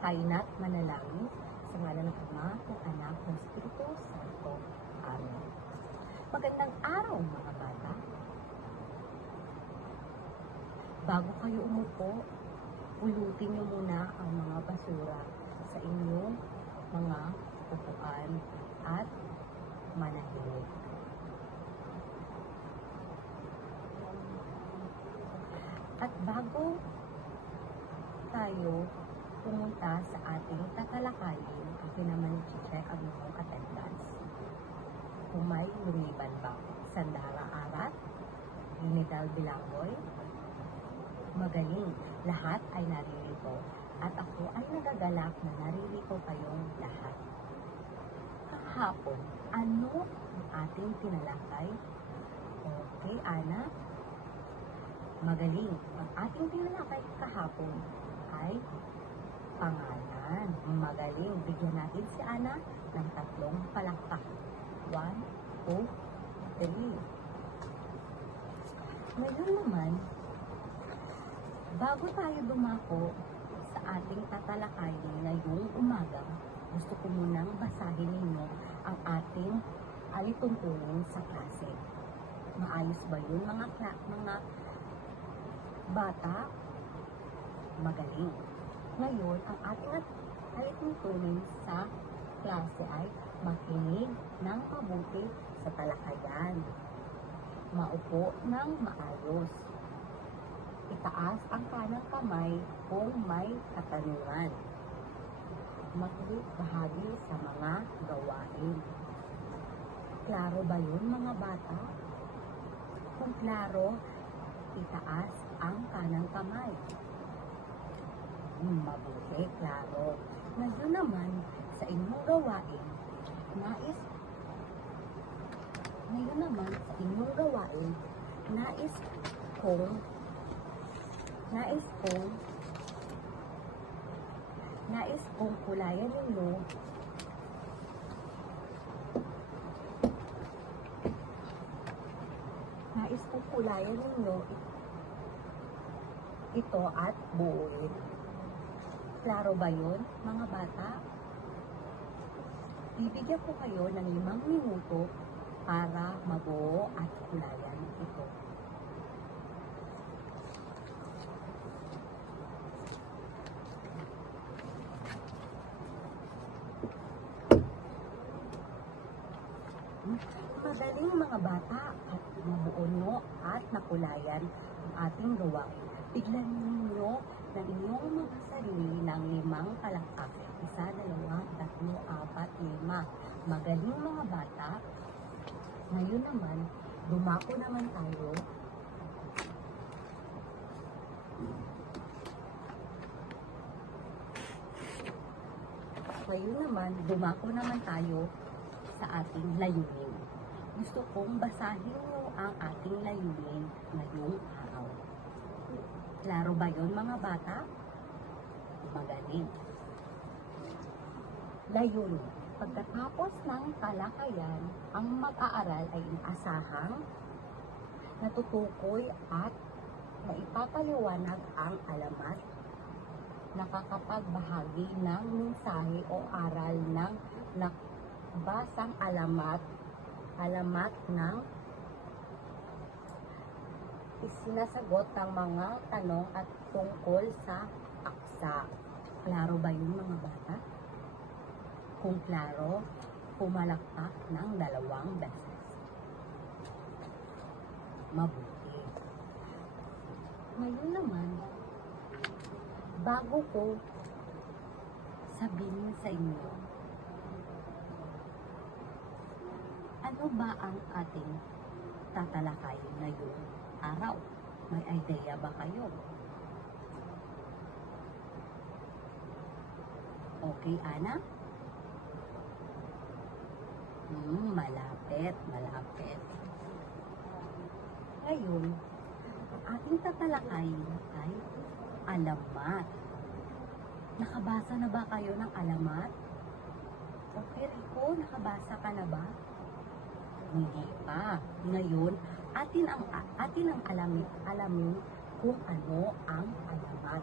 Kaina't manalangin sa ngalan ng Ama, ng Anak, ng Espiritu Santo. Amen. Magandang araw mga bata. Bago kayo umupo, pulutin niyo muna ang mga basura sa inyong mga upuan at manahimik. At bago tayo pumunta sa ating tatalakayin, akin naman i-check ang inyong attendance. Kung may lumiban ba, Sandara Arat, Ginidal Bilangoy, magaling, lahat ay naririto. At ako ay nagagalak na naririto kayong lahat. Kahapon, ano ang ating tinalakay? Okay, Ana? Magaling. Ang ating tinalakay kahapon ay pangalan. Magaling. Bigyan natin si Ana ng 3 palakpak. 1, 2, 3. Ngayon naman, bago tayo dumako sa ating tatalakayin ngayong umaga, gusto ko munang basahin ninyo ang ating alituntunin sa klase. Maayos ba yun mga bata? Magaling. Ngayon, ang ating alituntunin sa klase ay makinig ng mabuti sa talakayan. Maupo ng maayos. Itaas ang kanang kamay kung may katanungan. Makinig bahagi sa mga gawain. Klaro ba yun mga bata? Kung klaro, itaas ang kanang kamay. Mabuti, klaro. Ngayon naman, sa inyong gawain, nais kong kulayan ninyo ito at buuin. Klaro ba yun, mga bata? Bibigyan ko kayo ng 5 minuto para mabuo at kulayan ito. Madaling mga bata at mabuo nyo at nakulayan ang ating gawain. Biglan ninyo ng inyong mga sarili ng 5 palakpak. 1, 2, 3, 4, 5. Magaling mga bata. Ngayon naman, dumako naman tayo sa ating layunin. Gusto kong basahin nyo ang ating layunin ngayong araw. Klaro ba yun mga bata? Magaling. Layunin. Pagkatapos ng talakayan, ang mag-aaral ay inaasahang natutukoy at maipapaliwanag ang alamat, nakakapagbahagi ng mensahe o aral ng nakabasang alamat ng isinasagot ng mga tanong at tungkol sa aksa. Klaro ba yun mga bata? Kung klaro, pumalakpak ng 2 beses. Mabuti. Ngayon naman, bago ko sabihin sa inyo, ano ba ang ating tatalakayin ngayong araw? May idea ba kayo? Okay, Ana? Malapit. Ngayon, ang ating tatalakayin ay alamat. Nakabasa na ba kayo ng alamat? Okay, Rico, nakabasa ka na ba? Hindi pa. Ngayon, atin ang alamin kung ano ang alamat.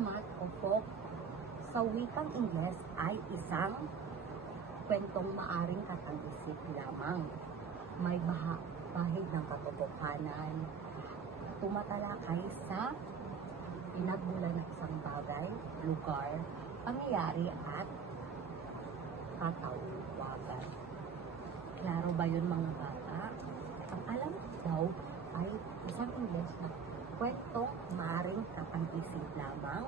alamat o folk sa wikang Ingles ay isang kwentong maaring katang-isip lamang. May bahid ng katotohanan, tumatalakay sa pinagmulan ng isang bagay, lugar, pangyayari at katawagan. Klaro ba yun mga bata? Ang alam daw ay isang Ingles na kwentong maaring katang-isip lamang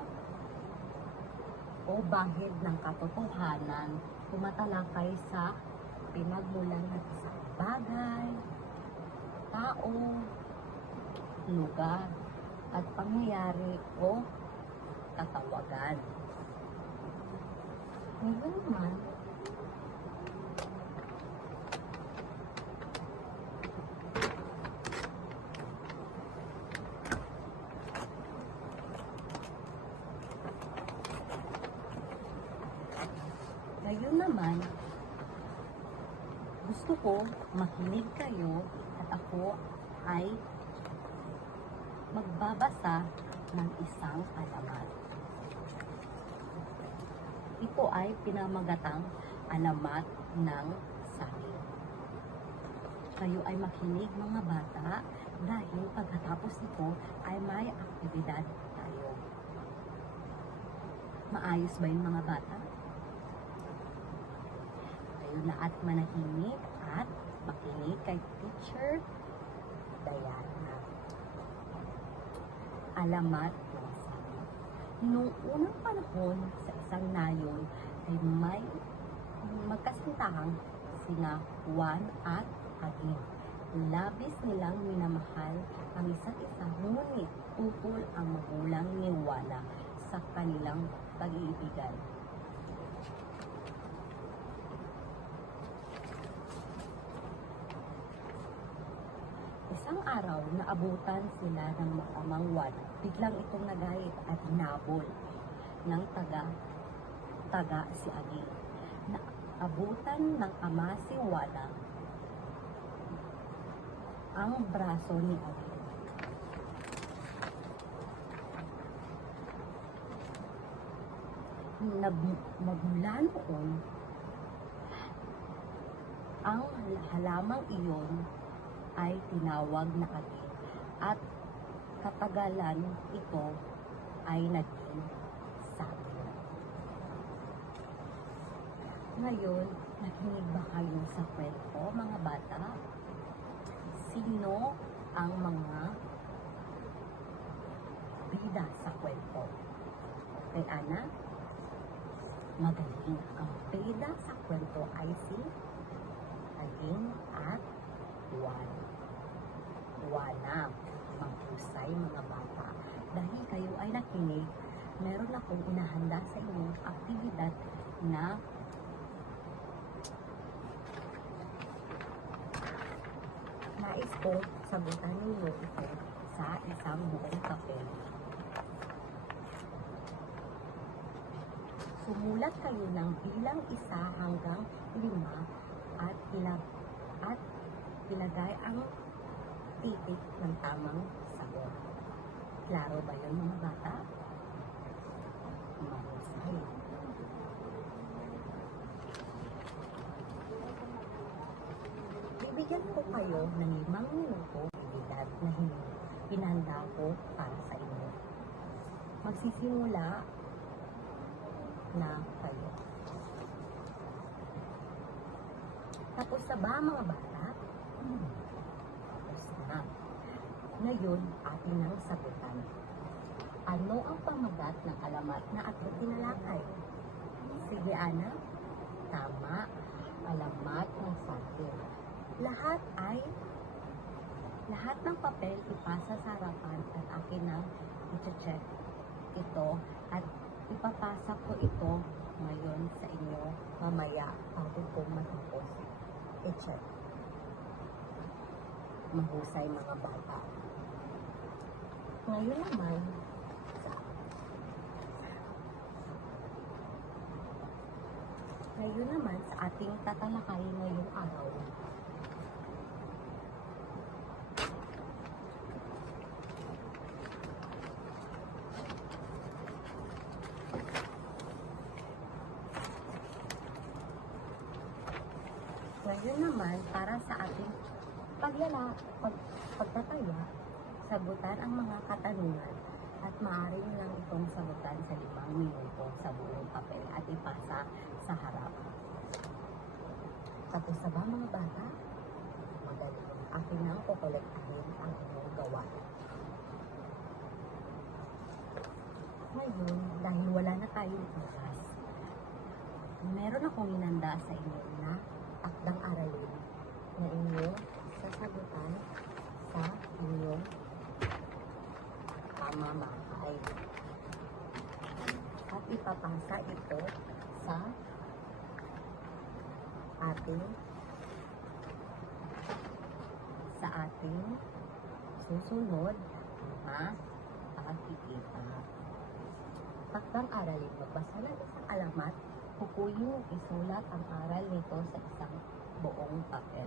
o bahid ng katotohanan, tumatalakay sa pinagmulan ng isang bagay, tao, lugar, at pangyayari o katawagan. Ngayon naman, gusto ko makinig kayo at ako ay magbabasa ng isang alamat. Ito ay pinamagatang alamat ng saging. Kayo ay makinig mga bata dahil pagkatapos nito ay may aktibidad tayo. Maayos ba yung mga bata? Kayo lahat manahimik at makinig kay Teacher Diana. Alamat ng saging. Noong unang panahon sa isang nayon ay may magkasintahang sina Juan at Aging. Labis nilang minamahal ang isa't isa, ngunit tutol ang magulang ni Juana sa kanilang pag-iibigan. Isang araw, naabutan sila ng masamang Juana. Biglang itong nagayit at hinabol ng taga si Aging. Naabutan ng ama si Juana ang braso ni Aging. Magmula noon, ang halamang iyon ay tinawag na Aging at katagalan ito ay naging saging. Ngayon, nakinig ba kayo sa kwento mga bata? Sino ang mga bida sa kwento? Kay Ana? Magaling. Ang bida sa kwento ay si Aging at Juana. Maghusay mga bata. Dahil kayo ay nakinig, meron akong inahanda sa inyong aktibidad na nais ko sagutan ninyo ito sa isang buong papel. Sumulat kayo ng bilang 1 hanggang 5 at ilagay ang titik ng tamang sagot. Klaro ba yun mga bata? Mahusay. Bibigyan ko kayo ng 5 minuto aktibidad na hinanda ko para sa inyo. Magsisimula na kayo. Tapos na ba mga bata? Tapos na. Ngayon, atin ang sagutan. Ano ang pamagat ng alamat na ating tinalakay? Sige, Ana. Tama. Alamat ng saging. Lahat ng papel ipasa sa harapan at akin na i-check ito at ipapasa ko ito ngayon sa inyo mamaya bago ko matapos i-check. Mahusay mga bata. Ngayon naman sa ating tatalakayin ngayong araw. Yun naman, para sa ating pagtataya, sagutan ang mga katanungan at maaari nyo lang itong sagutan sa 5 minuto sa buong papel at ipasa sa harap. Tapos na ba mga bata? Magaling. Akin nang kukolektahin ang inyong gawain. Ngayon, dahil wala na tayong oras, meron akong inanda sa inyo na takdang aralin na inyong sasagutan sa inyong pamamahay. At ipapasa ito sa ating susunod na pagkikita. Takdang aralin. Magbasa ng isang alamat, pupuyin at isulat ang aral nito sa isang buong papel.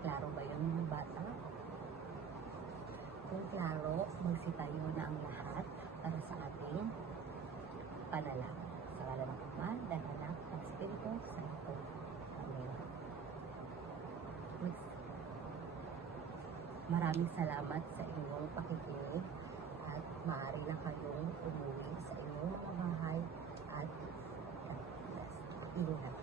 Klaro ba yun mga bata? Kung klaro, magsitayo na ang lahat para sa ating panalangin. Sa ngalan ng Ama, ng Anak, at Espiritu Santo. Amen. Maraming salamat sa inyong pakikinig at maaari na kayong umuwi sa inyong mga bahay at ingat.